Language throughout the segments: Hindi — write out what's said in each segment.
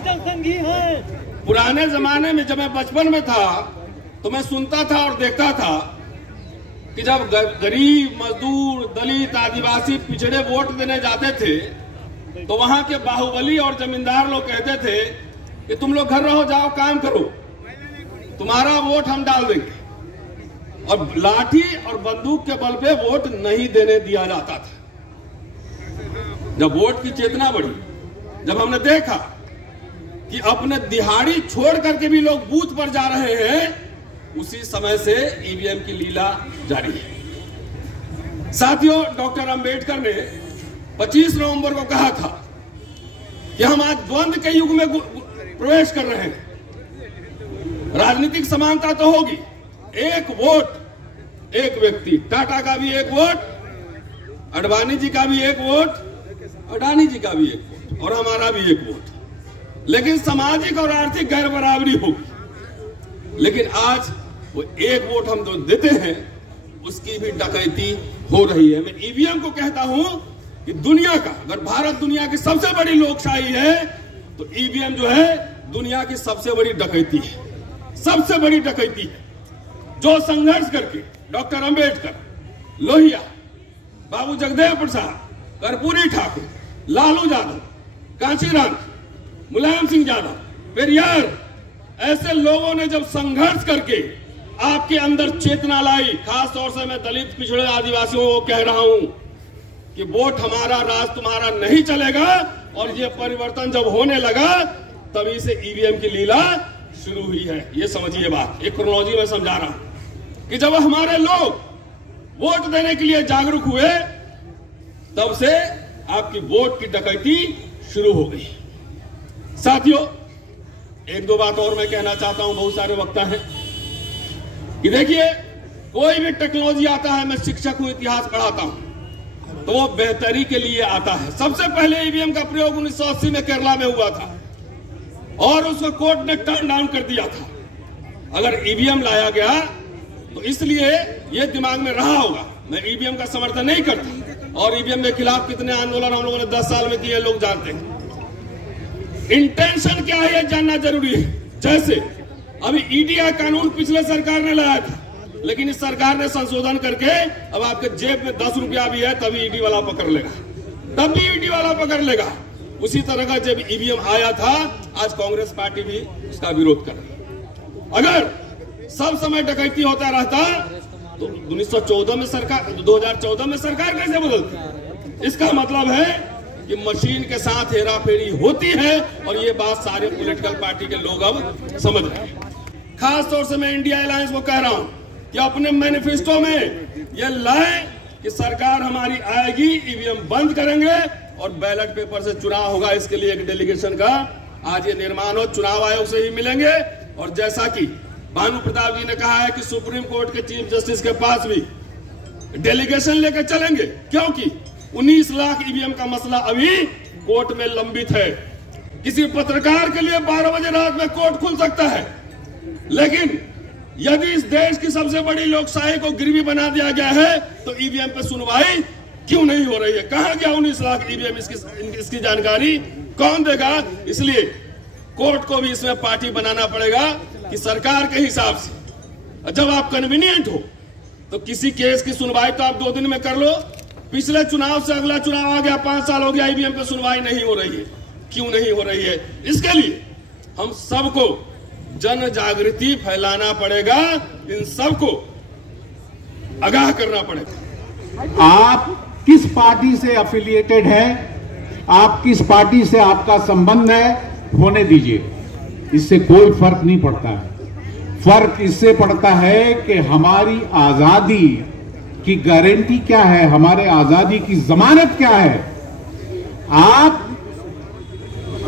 जनसंघी हैं। पुराने जमाने में जब मैं बचपन में था तो मैं सुनता था और देखता था कि जब गरीब, मजदूर, दलित, आदिवासी, पिछड़े वोट देने जाते थे तो वहां के बाहुबली और जमींदार लोग कहते थे कि तुम लोग घर रहो, जाओ काम करो, तुम्हारा वोट हम डाल देंगे। और लाठी और बंदूक के बल पे वोट नहीं देने दिया जाता था। जब वोट की चेतना बढ़ी, जब हमने देखा कि अपने दिहाड़ी छोड़ करके भी लोग बूथ पर जा रहे हैं, उसी समय से ईवीएम की लीला जारी है। साथियों, डॉक्टर अंबेडकर ने 25 नवंबर को कहा था कि हम आज द्वंद्व के युग में प्रवेश कर रहे हैं। राजनीतिक समानता तो होगी, एक वोट एक व्यक्ति, टाटा का भी एक वोट, अडवाणी जी का भी एक वोट, अडानी जी का भी एक वोट और हमारा भी एक वोट, लेकिन सामाजिक और आर्थिक गैर बराबरी होगी। लेकिन आज वो एक वोट हम जो देते हैं उसकी भी डकैती हो रही है। मैं ईवीएम को कहता हूं कि दुनिया का, अगर भारत दुनिया की सबसे बड़ी लोकशाही है तो ईवीएम जो है दुनिया की सबसे बड़ी डकैती है, सबसे बड़ी डकैती है। जो संघर्ष करके डॉक्टर अंबेडकर, लोहिया, बाबू जगदेव प्रसाद, कर्पूरी ठाकुर, लालू यादव, कांशीराम, मुलायम सिंह यादव, पेरियार, ऐसे लोगों ने जब संघर्ष करके आपके अंदर चेतना लाई, खास तौर से मैं दलित, पिछड़े, आदिवासियों को कह रहा हूं कि वोट हमारा, राज तुम्हारा नहीं चलेगा। और ये परिवर्तन जब होने लगा तभी से ईवीएम की लीला शुरू हुई है। ये समझिए बात, एक क्रोनोलॉजी में समझा रहा हूं कि जब हमारे लोग वोट देने के लिए जागरूक हुए तब से आपकी वोट की डकैती शुरू हो गई। साथियों, एक दो बात और मैं कहना चाहता हूं, बहुत सारे वक्ता हैं कि देखिए, कोई भी टेक्नोलॉजी आता है, मैं शिक्षक हूं, इतिहास पढ़ाता हूं, तो वो बेहतरी के लिए आता है। सबसे पहले ईवीएम का प्रयोग 1980 में केरला में हुआ था और उसको कोर्ट ने टर्न डाउन कर दिया था। अगर ईवीएम लाया गया तो इसलिए ये दिमाग में रहा होगा, मैं ईवीएम का समर्थन नहीं करता और ईवीएम के खिलाफ कितने आंदोलन हम लोगों ने 10 साल में किए लोग जानते हैं। इंटेंशन क्या है ये जानना जरूरी है। जैसे अभी ईडी का कानून पिछले सरकार ने लाया था, लेकिन इस सरकार ने संशोधन करके अब आपके जेब में 10 रुपया भी है तभी ईडी वाला पकड़ लेगा, तब भी ईडी वाला पकड़ लेगा। उसी तरह का जब ईवीएम आया था, आज कांग्रेस पार्टी भी उसका विरोध कर रही है। अगर सब समय डकैती होता रहता तो 1914 में सरकार, 2014 में सरकार कैसे बदलती? इसका मतलब है कि मशीन के साथ हेराफेरी होती है और ये बात सारे पॉलिटिकल पार्टी के लोग अब समझ रहे हैं। खास तौर से मैं इंडिया अलायंस को कह रहा हूं कि अपने मैनिफेस्टो में ये लाए कि सरकार हमारी आएगी, ईवीएम बंद करेंगे और बैलेट पेपर से चुनाव होगा। इसके लिए एक डेलीगेशन का आज ये निर्माण हो, चुनाव आयोग से ही मिलेंगे। और जैसा कि भानु प्रताप जी ने कहा है कि सुप्रीम कोर्ट के चीफ जस्टिस के पास भी डेलीगेशन लेकर चलेंगे, क्योंकि 19 लाख ईवीएम का मसला अभी कोर्ट में लंबित है। किसी पत्रकार के लिए 12 बजे रात में कोर्ट खुल सकता है, लेकिन यदि इस देश की सबसे बड़ी लोकशाही को गिरवी बना दिया गया है तो ईवीएम पे सुनवाई क्यों नहीं हो रही है? कहां गया 19 लाख ईवीएम? इसकी जानकारी कौन देगा? इसलिए कोर्ट को भी इसमें पार्टी बनाना पड़ेगा कि सरकार के हिसाब से जब आप कन्वीनियंट हो तो किसी केस की सुनवाई तो आप 2 दिन में कर लो। पिछले चुनाव से अगला चुनाव आ गया, 5 साल हो गया, ईवीएम पे सुनवाई नहीं हो रही है। क्यों नहीं हो रही है? इसके लिए हम सबको जन जागृति फैलाना पड़ेगा, इन सबको आगाह करना पड़ेगा। आप किस पार्टी से एफिलिएटेड है, आप किस पार्टी से आपका संबंध है, होने दीजिए, इससे कोई फर्क नहीं पड़ता है। फर्क इससे पड़ता है कि हमारी आजादी की गारंटी क्या है, हमारे आजादी की जमानत क्या है। आप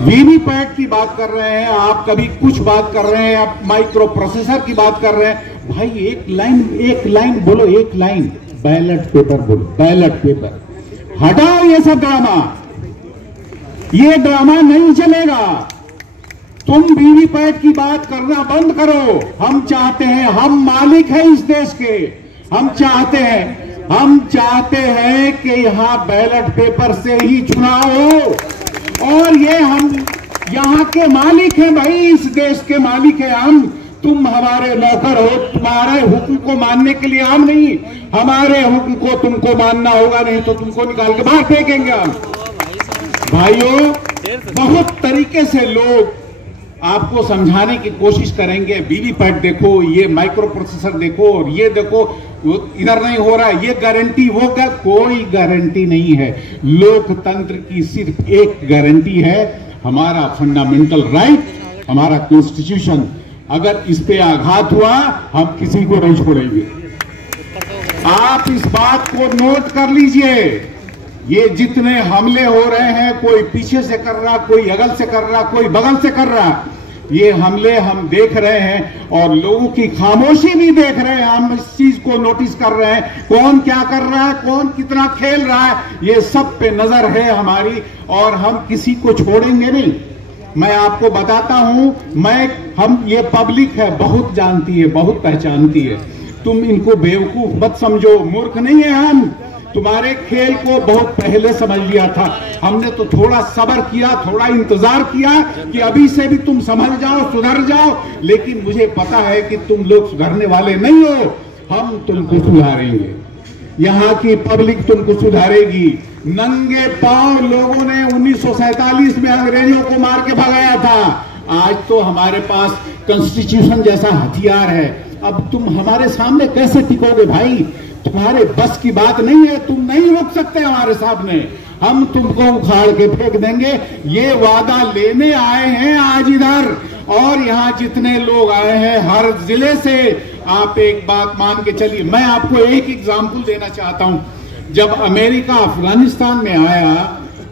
वीवीपैट की बात कर रहे हैं, आप कभी कुछ बात कर रहे हैं, आप माइक्रो प्रोसेसर की बात कर रहे हैं। भाई एक लाइन बोलो, एक लाइन बैलेट पेपर बोलो, बैलेट पेपर। हटाओ ये सब ड्रामा, ये ड्रामा नहीं चलेगा। तुम वीवीपैट की बात करना बंद करो। हम चाहते हैं, हम मालिक हैं इस देश के, हम चाहते हैं कि यहां बैलेट पेपर से ही चुनाव हो और ये हम यहां के मालिक हैं भाई, इस देश के मालिक हैं हम। तुम हमारे नौकर हो, तुम्हारे हुक्म को मानने के लिए हम नहीं, हमारे हुक्म को तुमको मानना होगा, नहीं तो तुमको निकाल के बाहर फेंकेंगे हम। भाइयों, बहुत तरीके से लोग आपको समझाने की कोशिश करेंगे, वीवीपैट देखो, ये माइक्रो प्रोसेसर देखो, और ये देखो वो इधर नहीं हो रहा, ये गारंटी वो का कोई गारंटी नहीं है। लोकतंत्र की सिर्फ एक गारंटी है, हमारा फंडामेंटल राइट, हमारा कॉन्स्टिट्यूशन। अगर इस पे आघात हुआ, हम किसी को नहीं छोड़ेंगे। आप इस बात को नोट कर लीजिए। ये जितने हमले हो रहे हैं, कोई पीछे से कर रहा, कोई अगल से कर रहा, कोई बगल से कर रहा, ये हमले हम देख रहे हैं और लोगों की खामोशी भी देख रहे हैं। हम इस चीज को नोटिस कर रहे हैं, कौन क्या कर रहा है, कौन कितना खेल रहा है, ये सब पे नजर है हमारी, और हम किसी को छोड़ेंगे नहीं। मैं आपको बताता हूं, हम ये पब्लिक है, बहुत जानती है, बहुत पहचानती है। तुम इनको बेवकूफ मत समझो, मूर्ख नहीं है हम। तुम्हारे खेल को बहुत पहले समझ लिया था, हमने तो थोड़ा सब्र किया, थोड़ा इंतजार किया कि अभी से भी तुम समझ जाओ, सुधर जाओ, लेकिन मुझे पता है कि तुम लोग सुधरने वाले नहीं हो। हम तुमको सुधारेंगे, यहाँ की पब्लिक तुमको सुधारेगी। नंगे पांव लोगों ने 1947 में अंग्रेजों को मार के भगाया था, आज तो हमारे पास कॉन्स्टिट्यूशन जैसा हथियार है। अब तुम हमारे सामने कैसे टिकोगे भाई? तुम्हारे बस की बात नहीं है, तुम नहीं रुक सकते हमारे सामने, हम तुमको उखाड़ के फेंक देंगे। ये वादा लेने आए हैं आज इधर, और यहाँ जितने लोग आए हैं हर जिले से, आप एक बात मान के चलिए। मैं आपको एक एग्जाम्पल देना चाहता हूं। जब अमेरिका अफगानिस्तान में आया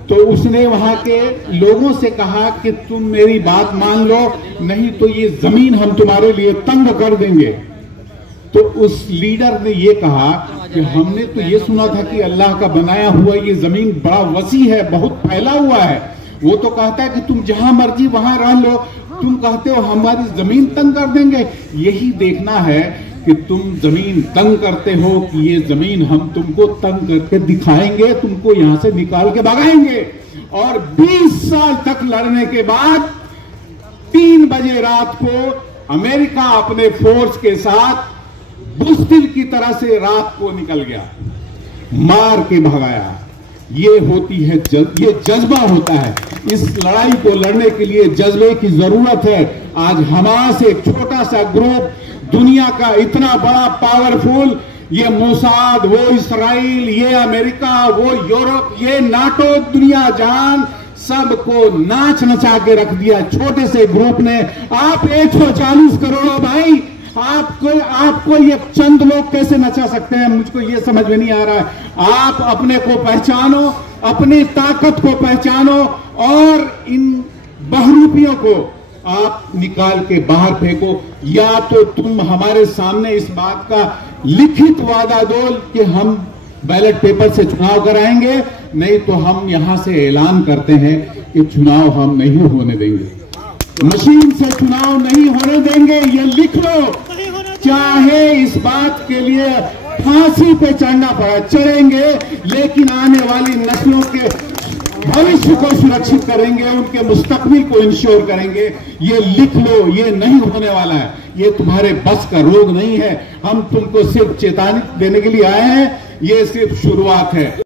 तो उसने वहां के लोगों से कहा कि तुम मेरी बात मान लो, नहीं तो ये जमीन हम तुम्हारे लिए तंग कर देंगे। तो उस लीडर ने ये कहा कि हमने तो ये सुना था कि अल्लाह का बनाया हुआ ये जमीन बड़ा वसी है, बहुत फैला हुआ है। वो तो कहता है कि तुम जहां मर्जी वहां रह लो, तुम कहते हो हमारी जमीन तंग कर देंगे। यही देखना है कि तुम जमीन तंग करते हो कि ये जमीन हम तुमको तंग करके दिखाएंगे, तुमको यहां से निकाल के भगाएंगे। और 20 साल तक लड़ने के बाद 3 बजे रात को अमेरिका अपने फोर्स के साथ बुज़दिल की तरह से रात को निकल गया, मार के भगाया। ये होती है ये जज्बा होता है। इस लड़ाई को लड़ने के लिए जज्बे की जरूरत है। आज हमास एक छोटा सा ग्रुप, दुनिया का इतना बड़ा पावरफुल, ये मोसाद, वो इसराइल, ये अमेरिका, वो यूरोप, ये नाटो, दुनिया जहान, सबको नाच नचा के रख दिया छोटे से ग्रुप ने। आप 140 करोड़ भाई, आपको ये चंद लोग कैसे नचा सकते हैं, मुझको ये समझ में नहीं आ रहा है। आप अपने को पहचानो, अपनी ताकत को पहचानो, और इन बहरूपियों को आप निकाल के बाहर फेंको। या तो तुम हमारे सामने इस बात का लिखित वादा दो कि हम बैलेट पेपर से चुनाव कराएंगे, नहीं तो हम यहां से ऐलान करते हैं कि चुनाव हम नहीं होने देंगे, मशीन से चुनाव नहीं होने देंगे। ये लिख लो, चाहे इस बात के लिए फांसी पे चढ़ना पड़ा चढ़ेंगे, लेकिन आने वाली नस्लों के भविष्य को सुरक्षित करेंगे, उनके मुस्तकबिल को इंश्योर करेंगे। ये लिख लो, ये नहीं होने वाला है, ये तुम्हारे बस का रोग नहीं है। हम तुमको सिर्फ चेतावनी देने के लिए आए हैं, ये सिर्फ शुरुआत है।